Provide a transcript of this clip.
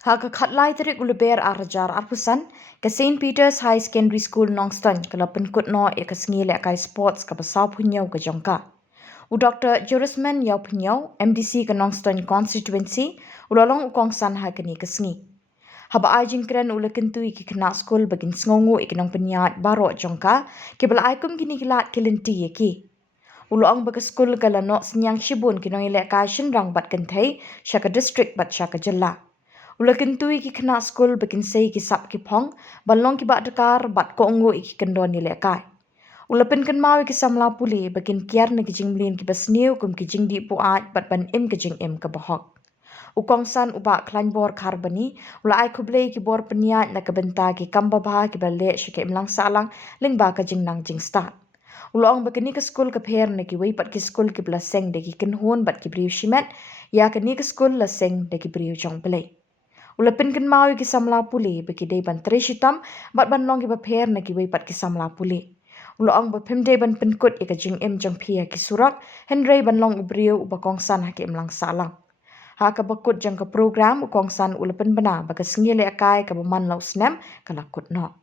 Haka khatlai terik uluber arajar arpusan ke St. Peter's High Secondary School Nongston ke lapen kutno e ke sengile kai sports ke pasau punyau ke jongka. U Dr. Jurisman Yau Punyau, MDC ke Nongston Constituency, ulolong ukong san ha ke ni ke sengi. Haba ajing keren ule kentu iki kena skul bagin sengongu iki nong penyat baro jongka ke bela aikum gini gilat kelenti iki. Uloang baga skul ke lanok senyang shibun kinong ilek ka shenrang bat kentai syaka district bat syaka jela. Ula kentui ki kena skul bakin sei ki sap ki pong, balong ki bak dekar bat ko ungu iki kendon ilek kai. Ula pen kan mau ki samla puli bakin kiar na ki jing blin ki basniu kum ki jing di puat bat ban im ki jing im ke bahok. Ukong san ubak klan bor karbani, ula ai kublei ki bor peniat na kebenta ki kamba bah ki balik syake imlang salang ling ba ka jing nang jing start. Uloang bakini ke skul ke pher na ki wei pat ki skul ki belaseng de ki kenhun bat ki briu shimet, ya kini ke skul laseng de ki briu jong belai. Ula pin kan mau ki samla puli beki dei ban treshitam bat ban long ki bapher na ki wei pat ki samla puli. Ula ong bapim dei ban penkut ika jing im jong pia ki surak henrei ban long ubriu ubakong san haki imlang salang. Haka bakut jang ke program ukong san ula pin bana baka sengile akai ka baman lau snem kalakut no.